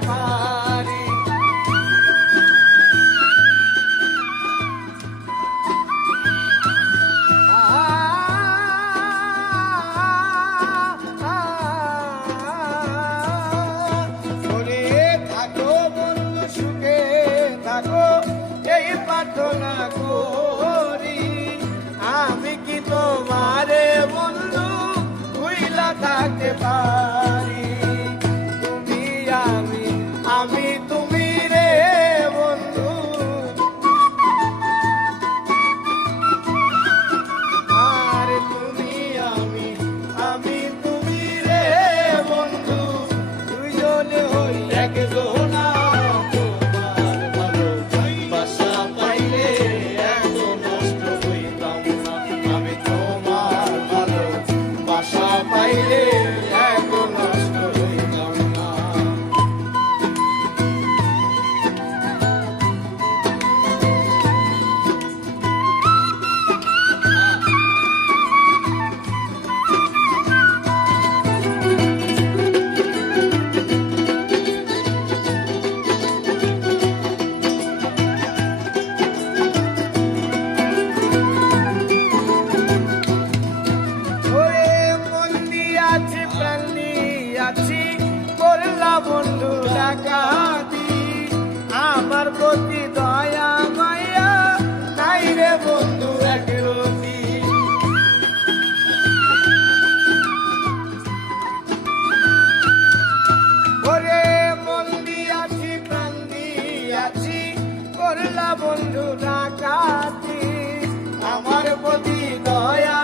Bye. day. ডাকাতি আমার প্রতি দয়া মায়া নাই রে বন্ধু একরতি ওরে মন দিয়াছি, প্রাণ দিয়াছি, করলা বন্ধু, ডাকাতি। আমার প্রতি দয়া